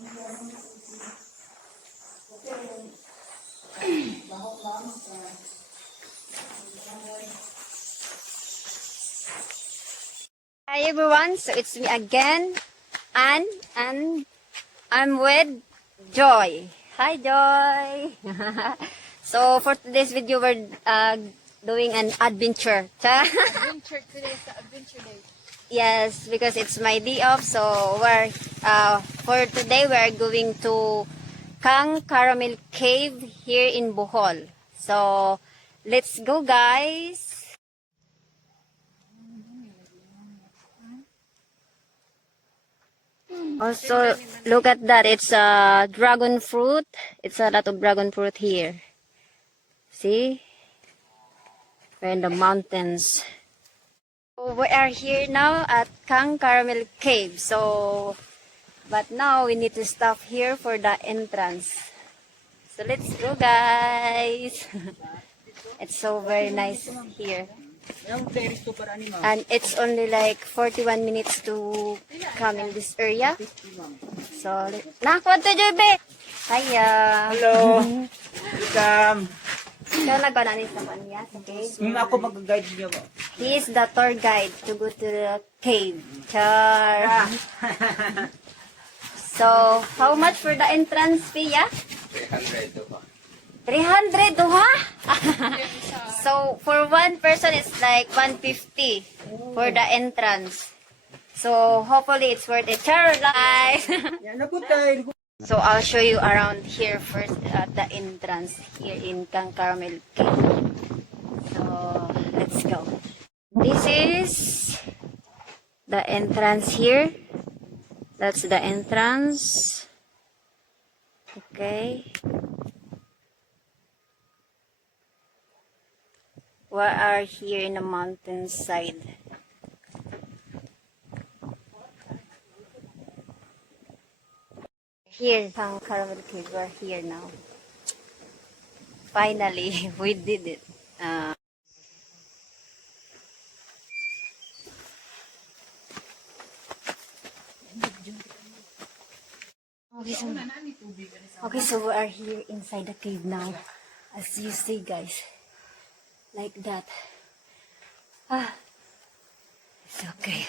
Hi everyone, so it's me again, Anne, and I'm with Joy. Hi Joy! So for today's video, we're doing an adventure. Adventure today is the adventure day. Yes, because it's my day off, so for today we're going to Kang Caramel Cave here in Bohol. So let's go guys! Also, look at that. It's a dragon fruit. It's a lot of dragon fruit here. See? We're in the mountains. So we are here now at Kang Caramel Cave. So, but now we need to stop here for the entrance. So let's go guys. It's so very nice here. And it's only like 41 minutes to come in this area. So, nakakwad to Jobe! Hiya! Hello! Welcome! Ikaw nagpananin sa kanya, sa cave? Ako mag-guide niyo ba? He is the tour guide to go to the cave. Char! So, how much for the entrance fee, yeah? 300 to ha? So, for one person, it's like 150 for the entrance. So, hopefully, it's worth it. Char, guys! Yan na po tayo. So, I'll show you around here first at the entrance here in Kang Caramel Cave. So, let's go. This is the entrance here. That's the entrance. Okay. We are here in the mountainside. Here, Kang Caramel Cave, we're here now. Finally, we did it. Okay, so we are here inside the cave now. As you see, guys. Like that. It's okay.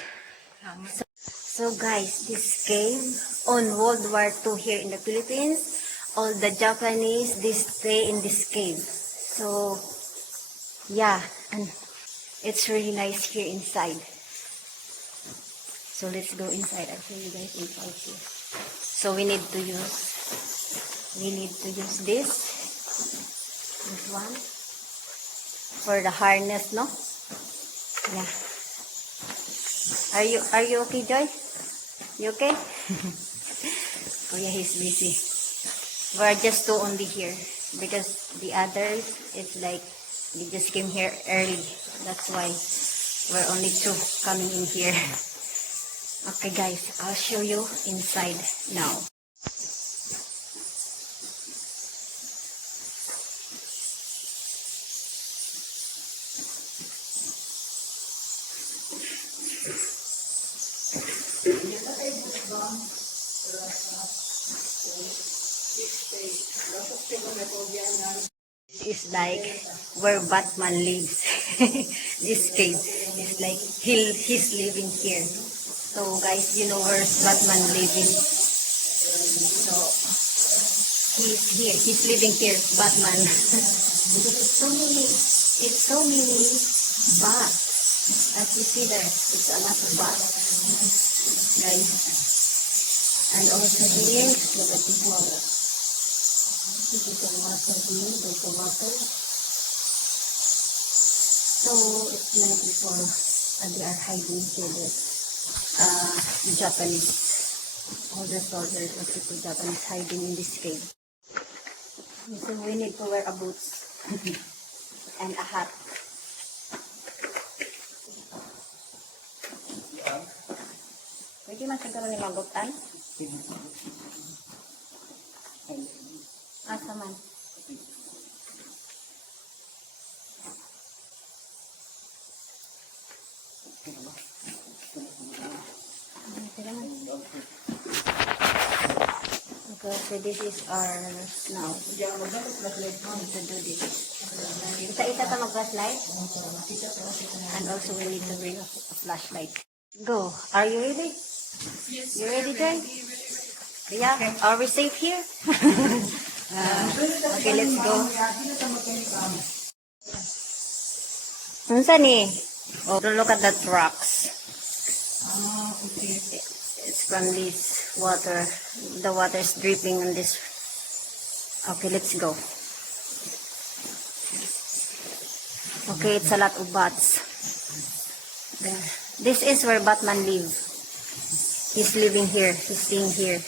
So guys, this cave on World War II here in the Philippines, all the Japanese, they stay in this cave. So, yeah, and it's really nice here inside. So let's go inside. I'll show you guys inside here. So we need to use this one for the harness, no? Yeah. Are you okay, Joy? You okay? Oh yeah, he's busy. We're just two only here because the others, it's like they just came here early. That's why we're only two coming in here. Okay guys, I'll show you inside now. This is like where Batman lives. This cave is like he's living here. So guys, you know where's Batman living? So he's here. He's living here, Batman. Because it's so many bats. As you see there, it's a lot of bats, guys. And also here, look at this water. This is the water here, there's the water. So it's like before, and they are hiding here, the Japanese, all the soldiers of the Japanese hiding in this cave. So we need to wear a boots and a hat. Pwede man siguro ni magutan? Asa man? Okay, so this is our now. How to do this. Isa-isa ka mag-flashlight. And also we need to bring a flashlight. Go. Are you ready? Yes. You ready, Jen? Yeah. Are we safe here? Okay, let's go. Unsa ni? Oh, look at that rocks. It's from this water. The water is dripping on this. Okay, let's go. Okay, it's a lot of bats. There. This is where Batman live. He's living here. He's staying here.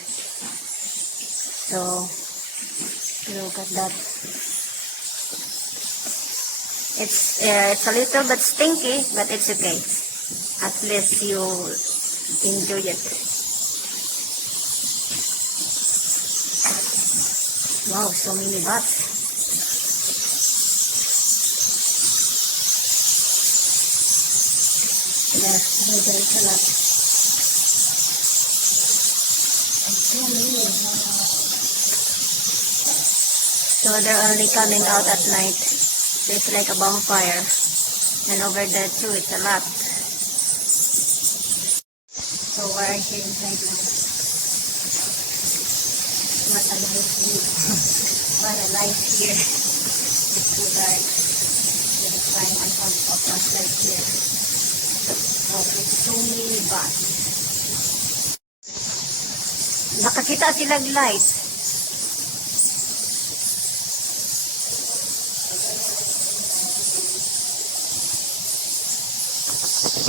So, look at that. It's a little bit stinky, but it's okay. At least you enjoy it. Wow, so many bats. Yes, there's a lot. So many. So they're only coming out at night. So it's like a bonfire. And over there too, it's a lot. So we're here inside now. What a nice view. What a nice here. It's too dark. So it's fine. I found a flashlight here. Oh, it's so many bats. Nakakita silang light.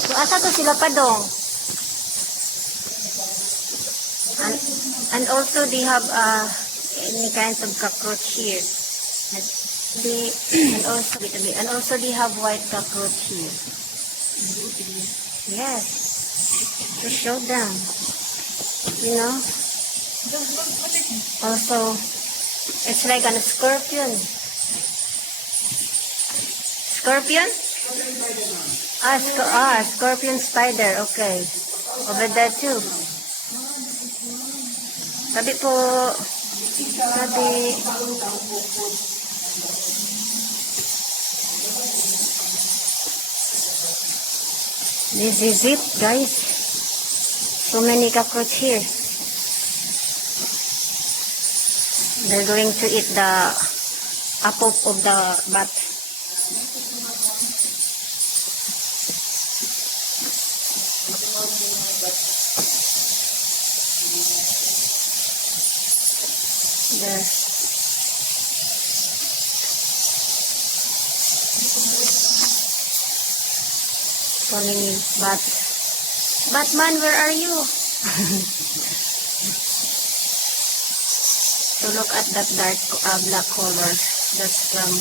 So, asa to sila pa dong? And also they have any kinds of cockroach here. And also they have white cockroach here. Yes. To show them. You know? Also, it's like a scorpion. Scorpion? Scorpion spider. Okay. Over there too. Sabi po, this is it, guys. So many cockroach here. They're going to eat the apple of the bat. There. So many bats. Batman, where are you? So look at that dark black color. That's from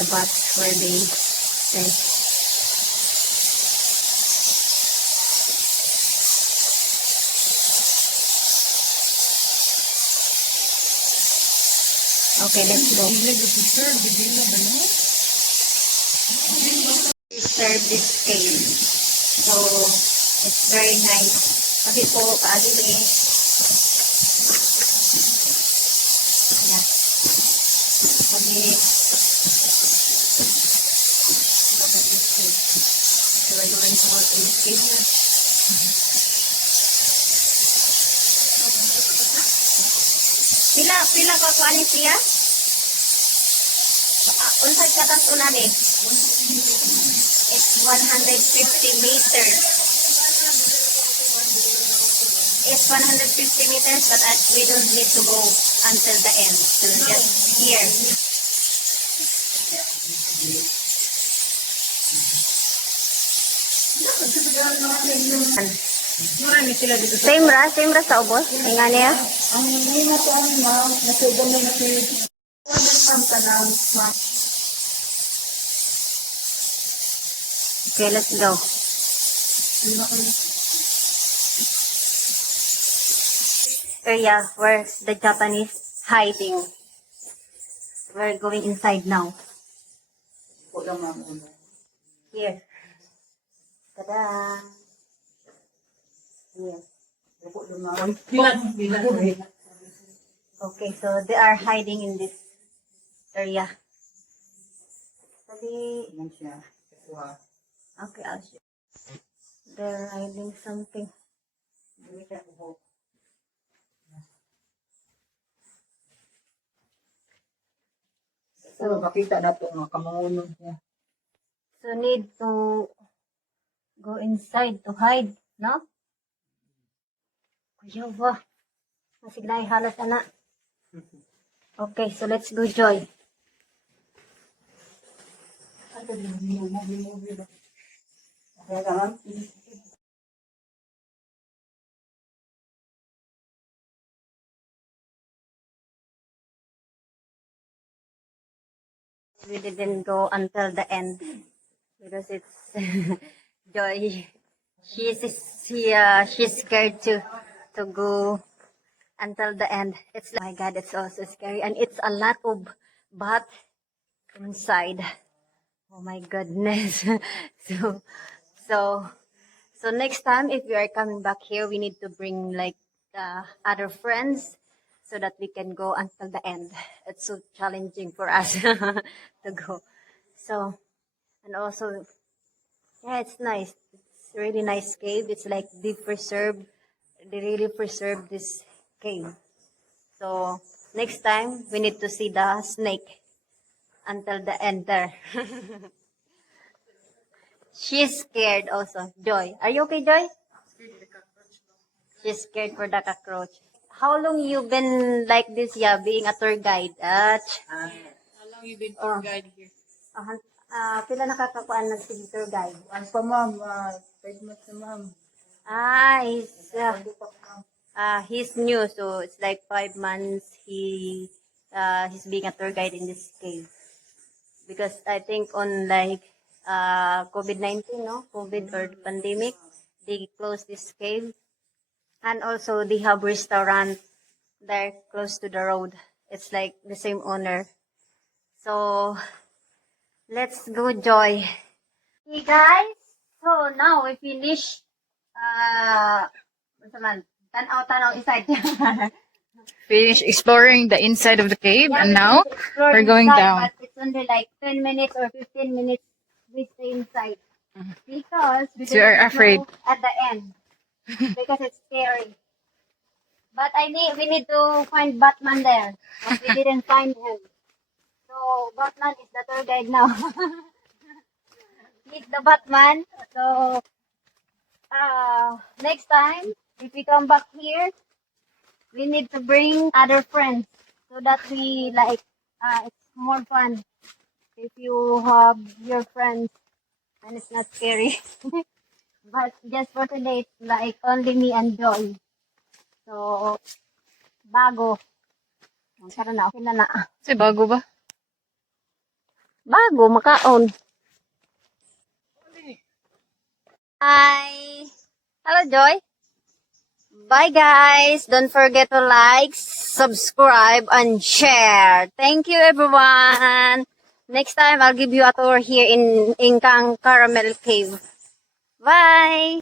the bats where they stay. Okay, let's go. We serve this cake. So, it's very nice. Sabi po, kaagili. Yeah. Sabi, look at this cake. So, we're going to work in this cake here. Pila ka kuan siya? Unsay katas una ni? It's 150 meters. It's 150 meters, but we don't need to go until the end. So just here. Same ra sa ubos. Inga niya. Ang may na to ang ma'am, nasugamay na to. Okay, let's go. Area where the Japanese hiding. We're going inside now. Here. Tada! Here. Okay, so they are hiding in this area. Sabi, Yan siya. Kuha. okay, I'll show. They're hiding something. Hindi siya kuha. So, makita na ito nga kamangunon niya. So need to go inside to hide, no? Kuya, wah. Masignay halos na. Okay, so let's go, Joy. Ano din movie ba? Kaya lang. We didn't go until the end because it's Joy. She's scared to go until the end. It's like, oh my God, it's also scary, and it's a lot of bat inside. Oh my goodness. so so so next time if we are coming back here, we need to bring like other friends so that we can go until the end. It's so challenging for us to go. So, and also, yeah, it's nice. It's really nice cave. It's like deep preserved. They really preserved this cave. So next time we need to see the snake until the end there. She's scared also. Joy. Are you okay, Joy? She's scared for the cockroach. How long you been like this, yeah, being a tour guide? How long you been tour guide here? Pila nakakakuan ng sige tour guide? Ano pa ma'am? 5 months na ma'am. He's new, so it's like 5 months. He's being a tour guide in this cave because I think on like COVID-19, no, COVID or pandemic, they closed this cave, and also they have restaurant there close to the road. It's like the same owner. So let's go, Joy. Hey guys, so now we finish. What's the man? Tanaw inside. Finish exploring the inside of the cave, Yeah, and we now just explore we're going inside, down. But it's only like 10 minutes or 15 minutes we stay inside. Because we So you're didn't afraid. go at the end. Because it's scary. But we need to find Batman there. But we didn't find him. So Batman is the tour guide now. Meet the Batman. So next time, if we come back here, we need to bring other friends so that we like it's more fun if you have your friends and it's not scary. But just for today, it's like only me and Joy. So bago. Karon na okay na. Kasi bago ba? Bago makaon. Hi. Hello, Joy. Bye, guys. Don't forget to like, subscribe, and share. Thank you, everyone. Next time, I'll give you a tour here in Inkang Caramel Cave. Bye.